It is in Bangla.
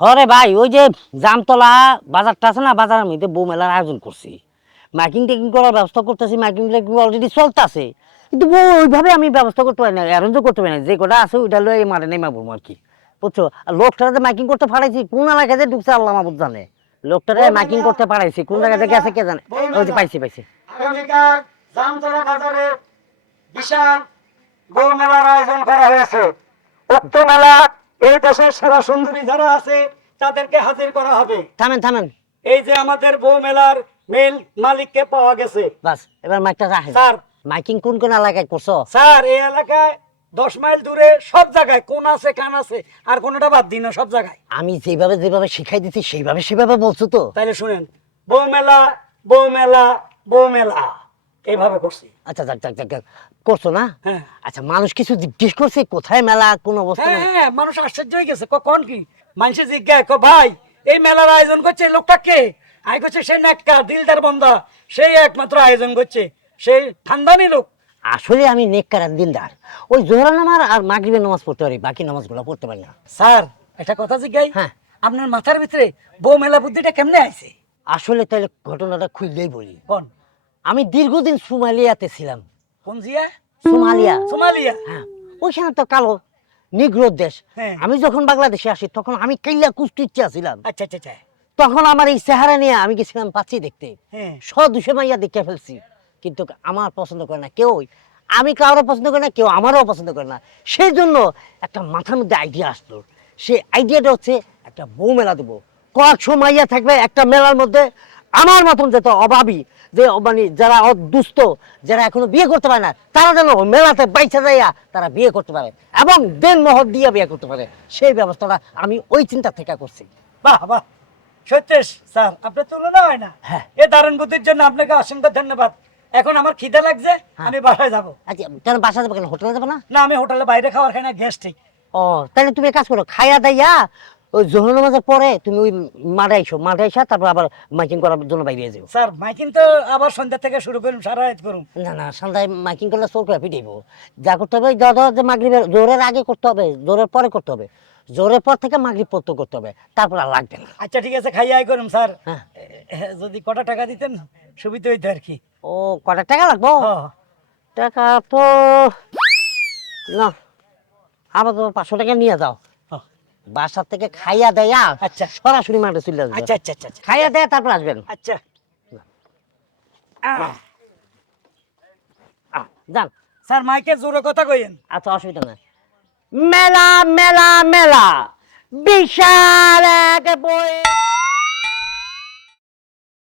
হরে ভাই ওই যে জামতলা বাজারটা আছে না বাজারের মধ্যে বউ মেলার আয়োজন করছি। মাইকিং টেকিং করার ব্যবস্থা করতেছি মাইকিং টেকিং অলরেডি চলতেছে। কিন্তু বউ ওইভাবে আমি ব্যবস্থা করতে পারি না অ্যারেঞ্জও করতে পারি না। যে কটা আছে ওইটা লয়ে মারে নেই মাবো আর কি। বুঝছ? আর লোকটারে যে মাইকিং করতে পারাইছি কোন এলাকায় যে ঢুকছে আল্লাহ মাবুদ জানে। লোকটারে মাইকিং করতে পারাইছি কোন জায়গা থেকে গেছে কে জানে? ওই যে পাইছি পাইছি। আগামীকাল জামতলা বাজারে বিশাল বউ মেলার আয়োজন করা হয়েছে। উক্ত মেলা এই দেশের সেরা সুন্দরী যারা আছে তাদেরকে হাজির করা হবে। থামেন থামেন। এই যে আমাদের বউ মেলার মেল মালিককে পাওয়া গেছে। বাস এবার মাইকটা রাখেন। স্যার। মাইকিং কোন কোন এলাকায় করছ? স্যার এই এলাকায় দশ মাইল দূরে সব জায়গায় কোন আছে কান আছে আর কোনটা বাদ দিন না সব জায়গায়। আমি যেভাবে যেভাবে শিখাই দিচ্ছি সেইভাবে সেভাবে বলছো তো। তাইলে শুনেন বউ মেলা বউ মেলা বউ মেলা এইভাবে করছি। আচ্ছা যাক যাক যাক। করছ না? হ্যাঁ। আচ্ছা মানুষ কিছু জিজ্ঞেস করছে কোথায় মেলা কোন অবস্থা হ্যাঁ হ্যাঁ মানুষ আশ্চর্য হয়ে গেছে। ক- কোন কি? মানুষে জিজ্ঞাসা ক ভাই এই মেলার আয়োজন করছে লোকটা কে? আই করছে সেই নাক্কা দিলদার বন্ধা সেই একমাত্র আয়োজন করছে। সেই ঠান্ডানি লোক। আসলে আমি নেককার আর দিলদার। ওই জোহরা নামাজ আর মাগরিবের নামাজ পড়তে পারি বাকি নামাজগুলো পড়তে পারি না। স্যার একটা কথা জিজ্ঞাই। হ্যাঁ। আপনার মাথার ভিতরে বউ মেলা বুদ্ধিটা কেমনে আইছে? আসলে তাহলে ঘটনাটা খুললেই বলি। কোন? আমি দীর্ঘদিন সোমালিয়াতে ছিলাম। কোন জিয়া? সোমালিয়া। সোমালিয়া? হ্যাঁ। ওইখানে তো কালো দেশ। হ্যাঁ। আমি যখন বাংলাদেশে আসি তখন আমি ছিলাম। আচ্ছা আচ্ছা আচ্ছা। তখন আমার এই চেহারা নিয়ে আমি গেছিলাম পাচ্ছি দেখতে। হ্যাঁ। স মাইয়া দেখে ফেলছি। কিন্তু আমার পছন্দ করে না কেউই। আমি কারও পছন্দ করি না কেউ আমারও পছন্দ করে না। সেই জন্য একটা মাথার মধ্যে আইডিয়া আসলো। সেই আইডিয়াটা হচ্ছে একটা বউ মেলা দেবো। কয়েকশো মাইয়া থাকবে একটা মেলার মধ্যে। আমার মতন যত অভাবী যে মানে যারা দুস্থ যারা এখনও বিয়ে করতে পারে না তারা যেন মেলাতে বাইচা যাইয়া তারা বিয়ে করতে পারে এবং দেন মহর দিয়ে বিয়ে করতে পারে সেই ব্যবস্থাটা আমি ওই চিন্তা থেকে করছি। বাহ বাহ। সত্যেশ স্যার আপনার তুলনা হয় না। হ্যাঁ। এ দারুণ বুদ্ধির জন্য আপনাকে অসংখ্য ধন্যবাদ। এখন আমার খিদে লাগছে হ্যাঁ। আমি বাসায় যাব। আচ্ছা কেন বাসা যাবে কেন? হোটেলে যাবে না? না আমি হোটেলে বাইরে খাওয়ার খাই না গেস্টই ও তাহলে তুমি কাজ করো খাইয়া দাইয়া ওই জোহর নামাজের পরে তুমি ওই মাঠে আইসো মাঠে আইসা তারপর আবার মাইকিং করার জন্য বাইরে যাও স্যার মাইকিং তো আবার সন্ধ্যা থেকে শুরু করুন সারা রাত করুন না না সন্ধ্যায় মাইকিং করলে চোর করে পিটাইবো। যা করতে হবে যা ধর যে মাগরিবের জোরের আগে করতে হবে জোরের পরে করতে হবে। জোরের পর থেকে মাগরিব পত্র করতে হবে তারপর আর লাগবে না। আচ্ছা ঠিক আছে খাইয়ে আই করুন স্যার। হ্যাঁ। যদি কটা টাকা দিতেন সুবিধা হইতো আর কি। ও কটা টাকা লাগবো। টাকা তো না আবার তো পাঁচশো টাকা নিয়ে যাও। বাসা থেকে খাইয়া দেয়া আচ্ছা। সরাসরি মাঠে চলে আসবে। আচ্ছা আচ্ছা আচ্ছা আচ্ছা। খাইয়া দেয়া তারপর আসবেন। আচ্ছা। যান। স্যার মাইকে জোরে কথা কইেন আচ্ছা অসুবিধা নাই। মেলা মেলা মেলা। বিশাল এক বই